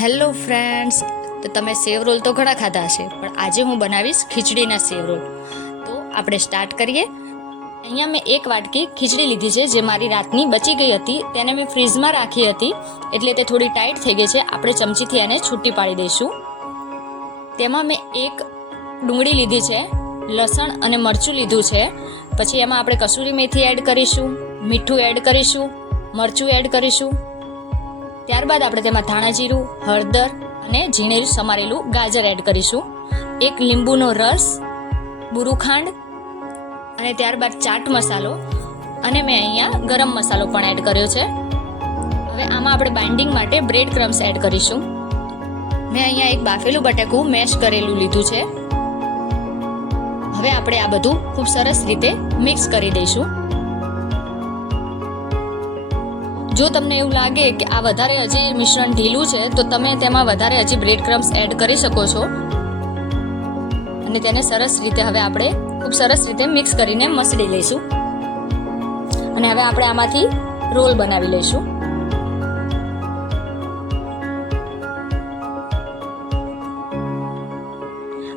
Hello friends, તો તમે સેવ role તો ઘણા ખાધા હશે, પણ આજે હું બનાવીશ ખીચડીના સેવ રોલ. તો આપણે સ્ટાર્ટ કરીએ. અહીંયા મેં એક વાટકી ખીચડી લીધી છે, જે મારી રાતની બચી ગઈ હતી. તેને મેં ફ્રીઝમાં રાખી હતી, એટલે તે થોડી ટાઈટ થઈ ગઈ છે. આપણે ચમચીથી એને છૂટી પાડી દઈશું. તેમાં મેં એક ડુંગળી લીધી છે, લસણ અને મરચું લીધું છે. પછી એમાં આપણે કસૂરી મેથી એડ કરીશું, મીઠું એડ કરીશું, મરચું એડ કરીશું. ત્યારબાદ આપણે તેમાં ધાણા જીરું, હળદર અને ઝીણું સમારેલું ગાજર એડ કરીશું. એક લીંબુનો રસ, બુરું ખાંડ અને ત્યારબાદ ચાટ મસાલો અને મેં અહીંયા ગરમ મસાલો પણ એડ કર્યો છે. હવે આમાં આપણે બાઇન્ડિંગ માટે બ્રેડ ક્રમ્સ એડ કરીશું. મેં અહીંયા એક બાફેલું બટેકું મેશ કરેલું લીધું છે. હવે આપણે આ બધું ખૂબ સરસ રીતે મિક્સ કરી દઈશું. જો તમને એવું લાગે કે આ વધારે હજી મિશ્રણ ઢીલું છે, તો તમે તેમાં વધારે હજી બ્રેડ ક્રમ્સ એડ કરી શકો છો. અને તેને સરસ રીતે હવે આપણે ખૂબ સરસ રીતે મિક્સ કરીને મસળી લઈશું. અને હવે આપણે આમાંથી રોલ બનાવી લઈશું.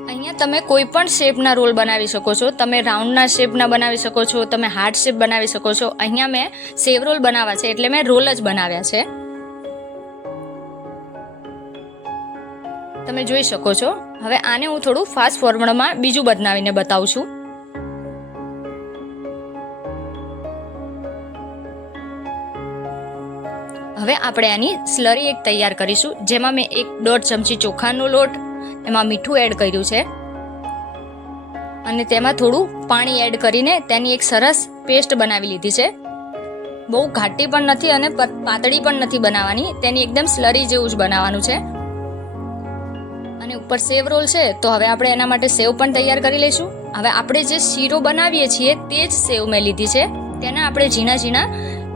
અહીંયા તમે કોઈ પણ શેપના રોલ બનાવી શકો છો. તમે રાઉન્ડના શેપના બનાવી શકો છો, તમે હાર્ટ શેપ બનાવી શકો છો. અહીંયા મેં સેવ રોલ બનાવવા છે, એટલે મેં રોલ જ બનાવ્યા છે. તમે જોઈ શકો છો. હવે આને હું થોડું ફાસ્ટ ફોરવર્ડમાં બીજું બનાવીને બતાવું છું. હવે આપણે આની સ્લરી એક તૈયાર કરીશું, જેમાં મેં 1.5 ચમચી ચોખાનો લોટ, એમાં મીઠું એડ કર્યું છે અને તેમાં થોડું પાણી એડ કરીને તેની એક સરસ પેસ્ટ બનાવી લીધી છે. બહુ ઘાટી પણ નથી અને પાતળી પણ નથી બનાવવાની, તેની એકદમ સ્લરી જેવું જ બનાવવાનું છે. અને ઉપર સેવ રોલ છે, તો હવે આપણે એના માટે સેવ પણ તૈયાર કરી લઈશું. હવે આપણે જે શીરો બનાવીએ છીએ તે જ સેવ મેં લીધી છે. તેના આપણે ઝીણા ઝીણા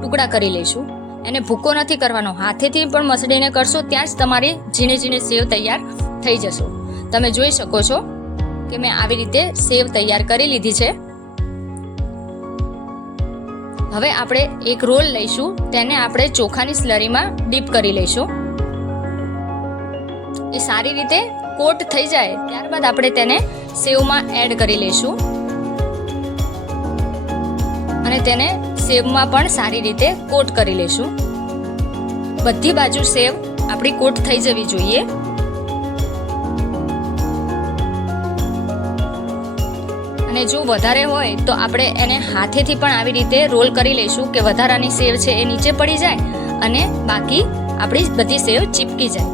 ટુકડા કરી લઈશું. એને ભૂકો નથી કરવાનો, હાથેથી પણ મસળીને કરશો ત્યાં જ તમારી ઝીણી ઝીણી સેવ તૈયાર થઈ જશો. તમે જોઈ શકો છો કે મેં આવી રીતે સેવ તૈયાર કરી લીધી છે. હવે આપણે એક રોલ લઈશું, તેને આપણે ચોખાની સ્લરીમાં ડીપ કરી લઈશું. એ સારી રીતે કોટ થઈ જાય ત્યારબાદ આપણે તેને સેવમાં એડ કરી લઈશું અને તેને સેવમાં પણ સારી રીતે કોટ કરી લઈશું. બધી બાજુ સેવ આપણી કોટ થઈ જવી જોઈએ. અને જો વધારે હોય તો આપણે એને હાથેથી પણ આવી રીતે રોલ કરી લઈશું કે વધારાની સેવ છે એ નીચે પડી જાય અને બાકી આપણી બધી સેવ ચીપકી જાય.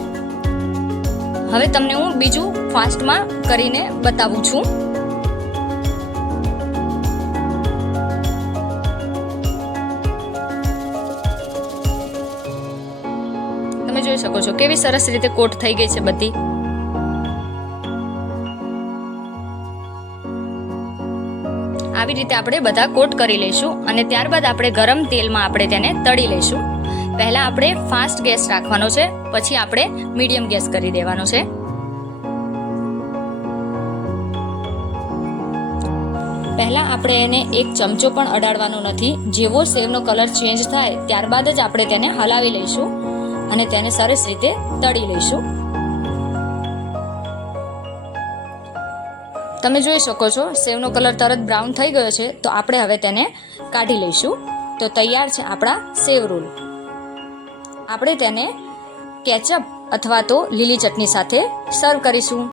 હવે તમને હું બીજું ફાસ્ટમાં કરીને બતાવું છું. તમે જોઈ શકો છો કેવી સરસ રીતે કોટ થઈ ગઈ છે બધી. આવી રીતે આપણે બધા કોટ કરી લઈશું અને ત્યારબાદ આપણે ગરમ તેલમાં આપણે તેને તળી લઈશું. પહેલા આપણે ફાસ્ટ ગેસ રાખવાનો છે, પછી આપણે મીડિયમ ગેસ કરી દેવાનો છે. પહેલા આપણે એને એક ચમચો પણ અડાડવાનો નથી. જેવો સેવનો કલર ચેન્જ થાય ત્યારબાદ જ આપણે તેને હલાવી લઈશું અને તેને સરસ રીતે તળી લઈશું. તમે જોઈ શકો છો સેવનો કલર તરત બ્રાઉન થઈ ગયો છે, તો આપણે હવે તેને કાઢી લઈશું. તો તૈયાર છે આપણા સેવ રોલ. આપણે તેને કેચઅપ અથવા તો લીલી ચટણી સાથે સર્વ કરીશું.